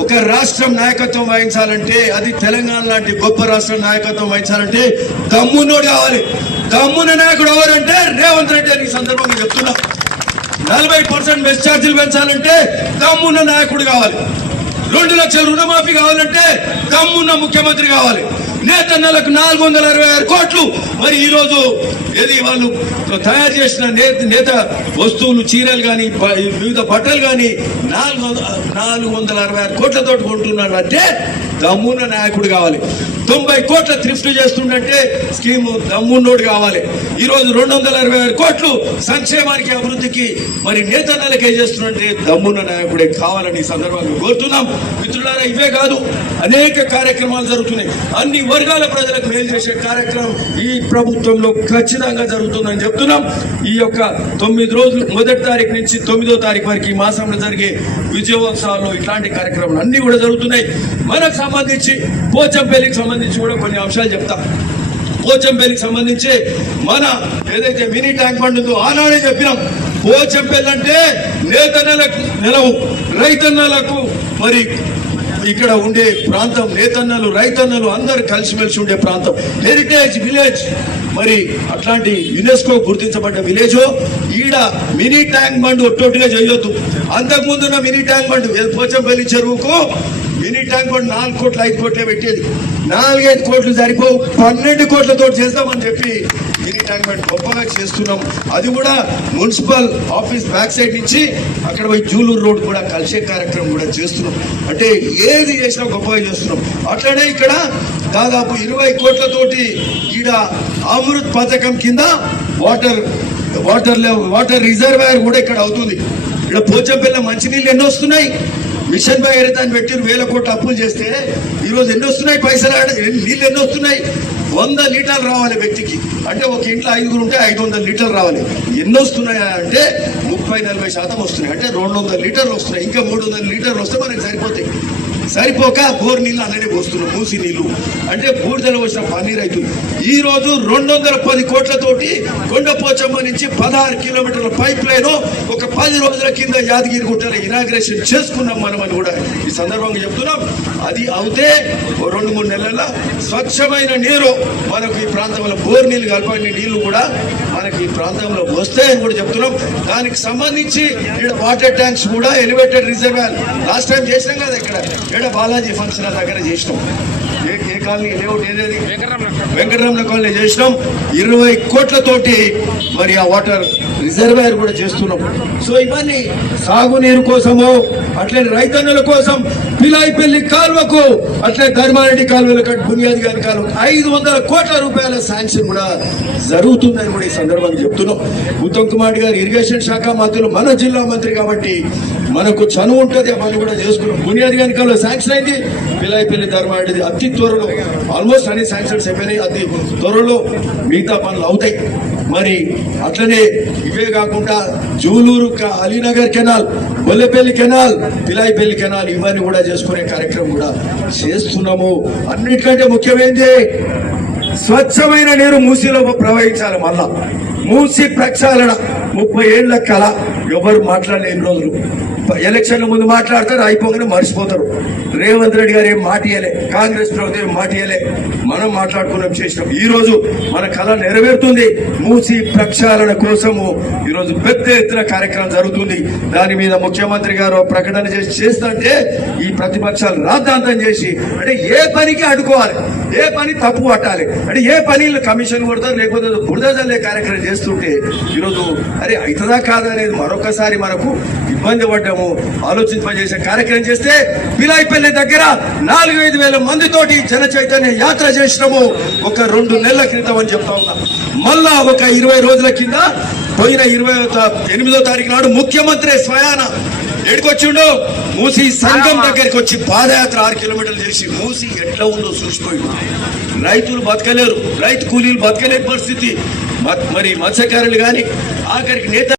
ఒక రాష్ట్రం నాయకత్వం వహించాలంటే, అది తెలంగాణ లాంటి గొప్ప రాష్ట్రం నాయకత్వం వహించాలంటే దమ్మునోడు కావాలి. దమ్మున నాయకుడు ఎవరంటే రేవంత్ రెడ్డి అని సందర్భంగా చెప్తున్నా. 40% బస్ ఛార్జీలు పెంచాలంటే దమ్మున్న నాయకుడు కావాలి. 2 లక్షల రుణమాఫీ కావాలంటే దమ్మున్న ముఖ్యమంత్రి కావాలి. నేతన్నలకు 466 కోట్లు. మరి ఈ రోజు ఏది వాళ్ళు తయారు చేసిన నేత వస్తువులు, చీరలు కానీ, వివిధ బట్టలు కానీ 466 కోట్లతో కొంటున్నాడు అంటే దమ్మున్న నాయకుడు కావాలి. 90 కోట్ల థ్రిఫ్ట్ చేస్తుండే స్కీము దమ్మున్నోడు కావాలి. ఈ రోజు 266 కోట్లు సంక్షేమానికి, అభివృద్ధికి మరి నేతన్నలకే చేస్తుంటే దమ్మున్న నాయకుడే కావాలని సందర్భంగా కోరుతున్నాం. మిత్రులారా, ఇవే కాదు, అనేక కార్యక్రమాలు జరుగుతున్నాయి. అన్ని వర్గాల ప్రజలకు మేలు చేసే కార్యక్రమం ఈ ప్రభుత్వంలో ఖచ్చితంగా జరుగుతుందని చెప్తున్నాం. ఈ యొక్క 9 రోజులు, 1వ తారీఖు నుంచి 9వ తారీఖు వరకు ఈ మాసంలో జరిగే విజయోత్సవాల్లో ఇట్లాంటి కార్యక్రమాలు అన్ని కూడా జరుగుతున్నాయి. మనకు సంబంధించి పోచంపల్లికి సంబంధించి కూడా కొన్ని అంశాలు చెప్తా. పోచంపల్లికి సంబంధించి మన ఏదైతే మినీ ట్యాంక్ బండ్ ఉందో ఆనాడే చెప్పినాం. పోచంపల్లి అంటే నేతన్నలకు నిలవు, రైతన్నలకు మరి ఇక్కడ ఉండే ప్రాంతం, నేతన్నలు రైతన్నలు అందరు కలిసిమెలిసి ఉండే ప్రాంతం, హెరిటేజ్ విలేజ్. మరి అట్లాంటి యునెస్కో గుర్తించబడ్డ విలేజ్. ఈడ మినీ ట్యాంక్ బండ్ ఒట్టొట్టుగా చేయొద్దు. అంతకుముందున్న మినీ ట్యాంక్ బండ్ పోచంపల్లి చెరువుకు మినీ ట్యాంక్ బండ్ 4 కోట్లు 5 కోట్లే పెట్టేది. 4-5 కోట్లు సరిపోవు, 12 కోట్లతో చేస్తామని చెప్పి మినీ ట్యాంక్ బండ్ గొప్పగా చేస్తున్నాం. అది కూడా మున్సిపల్ ఆఫీస్ బ్యాక్ సైడ్ నుంచి అక్కడ పోయి జూలూరు రోడ్ కూడా కలిసే కార్యక్రమం కూడా చేస్తున్నాం. అంటే ఏది చేసినా గొప్పగా చేస్తున్నాం. అట్లనే ఇక్కడ దాదాపు 20 కోట్లతోటి ఈడ అమృత్ పథకం కింద వాటర్ రిజర్వాయర్ కూడా ఇక్కడ అవుతుంది. ఇక్కడ పోచంపల్లి మంచినీళ్ళు ఎన్ని వస్తున్నాయి. మిషన్ భగీరథ అని పెట్టి 1000 కోట్లు అప్పులు చేస్తే ఈరోజు ఎన్ని వస్తున్నాయి పైసలు, నీళ్ళు ఎన్ని వస్తున్నాయి. 100 లీటర్లు రావాలి వ్యక్తికి. అంటే ఒక ఇంట్లో 5 ఉంటే 500 లీటర్లు రావాలి. ఎన్ని వస్తున్నాయా అంటే 30-40% వస్తున్నాయి. అంటే 200 లీటర్లు వస్తున్నాయి. ఇంకా 300 లీటర్లు వస్తే మనకి సరిపోతాయి. సరిపోక బోర్ నీళ్ళు అన్ననే పోస్తున్నాం, మూసి నీళ్లు. అంటే బూడిదలో వచ్చిన పన్నీరు అవుతుంది. ఈ రోజు 210 కోట్లతోటి కొండపోచమ్మ నుంచి 16 కిలోమీటర్ల పైప్ లైన్ ఒక 10 రోజుల కింద యాదగిరి గుట్టలో ఇనాగ్రేషన్ చేసుకున్నాం మనం అని కూడా ఈ సందర్భంగా చెప్తున్నాం. అది అవుతే 2-3 నెలల స్వచ్ఛమైన నీరు మనకు ఈ ప్రాంతంలో, బోర్ నీళ్ళు కలపని నీళ్లు కూడా మనకి ఈ ప్రాంతంలో వస్తాయని కూడా చెప్తున్నాం. దానికి సంబంధించి ఇక్కడ వాటర్ ట్యాంక్స్ కూడా ఎలివేటెడ్ రిజర్వాయర్ లాస్ట్ టైం చేసినాం కదా. ఇక్కడ బాలాజీ ఫంక్షన్ దగ్గర చేసినాం. ఏ కాలనీ లేఅవుట్ ఏదేది వెంకటరమణ కాలనీ చేసినాం. 20 కోట్లతోటి మరి ఆ వాటర్ రిజర్వాయర్ కూడా చేస్తున్నాం. సో ఇవన్నీ సాగునీరు కోసము, అట్లే రైతన్నుల కోసం పిలాయిపల్లి కాలువకు, అట్లే ధర్మారెడ్డి కాలువల బునియాది గారి కాలువ 500 కోట్ల రూపాయల శాంక్షన్ కూడా జరుగుతుందని కూడా ఈ సందర్భంగా చెప్తున్నాం. ఉత్తమ్ కుమార్ గారు ఇరిగేషన్ శాఖ మంత్రులు, మన జిల్లా మంత్రి కాబట్టి మనకు చనువు ఉంటుంది. అవన్నీ కూడా చేసుకున్నాం. బునియాది గారి కాలువ శాంక్షన్ అయింది. పిలాయిపల్లి ధర్మారెడ్డి అతి త్వరలో, ఆల్మోస్ట్ అన్ని శాంక్షన్స్ అయిపోయినాయి. అతి త్వరలో మిగతా పనులు అవుతాయి. మరి అట్లనే ఇవే కాకుండా Juluru Alinagar canal, Bollepalli canal, Pilaipalli canal ఇవన్నీ కూడా చేసుకునే కార్యక్రమం కూడా చేస్తున్నాము. అన్నిటికంటే ముఖ్యమైనది స్వచ్ఛమైన నీరు మూసీలో ప్రవహించాలి. మళ్ళా మూసీ ప్రక్షాళన 30 ఏళ్ల కళ. ఎవరు మాట్లాడలేని రోజులు. ఎలక్షన్ల ముందు మాట్లాడతారు, అయిపోగానే మర్చిపోతారు. రేవంత్ రెడ్డి గారు ఏం మాట ఇయ్యలే, కాంగ్రెస్ ప్రభుత్వం ఏం మాట ఇయ్యలే. మనం మాట్లాడుకున్నాం, చేసినాం. ఈ రోజు మన కళ నెరవేరుతుంది. మూసీ ప్రక్షాళన కోసము ఈరోజు పెద్ద ఎత్తున కార్యక్రమం జరుగుతుంది. దాని మీద ముఖ్యమంత్రి గారు ప్రకటన చేస్తుంటే ఈ ప్రతిపక్షాలు రాద్ధాంతం చేసి, అంటే ఏ పనికి అడ్డుకోవాలి, ఏ పని తప్పు పట్టాలి, అంటే ఏ పనిలో కమిషన్ కొడతారు, లేకపోతే బురద జల్లే కార్యక్రమం చేస్తుంటే ఈరోజు అరే అవుతుందా కాదా అనేది మరొకసారి మనకు ఇబ్బంది పడ్డాము. ఆలోచింపజేసే కార్యక్రమం చేస్తే పిలాయిపల్లి దగ్గర 4-5 వేల మందితోటి జన చైతన్య యాత్ర చేసినాము ఒక 2 నెలల క్రితం అని చెప్తా ఉన్నా. మళ్ళా ఒక 20 రోజుల కింద పోయిన 28వ తారీఖు నాడు ముఖ్యమంత్రి స్వయాన ఎడికొచ్చిండు, మూసి సంఘం దగ్గరికి వచ్చి పాదయాత్ర 6 కిలోమీటర్లు చేసి మూసి ఎట్లా ఉందో చూసిపోయిండు. రైతులు బతకలేరు, రైతు కూలీలు బతకలేని పరిస్థితి. మరి మత్స్యకారులు కానీ ఆఖరికి నేత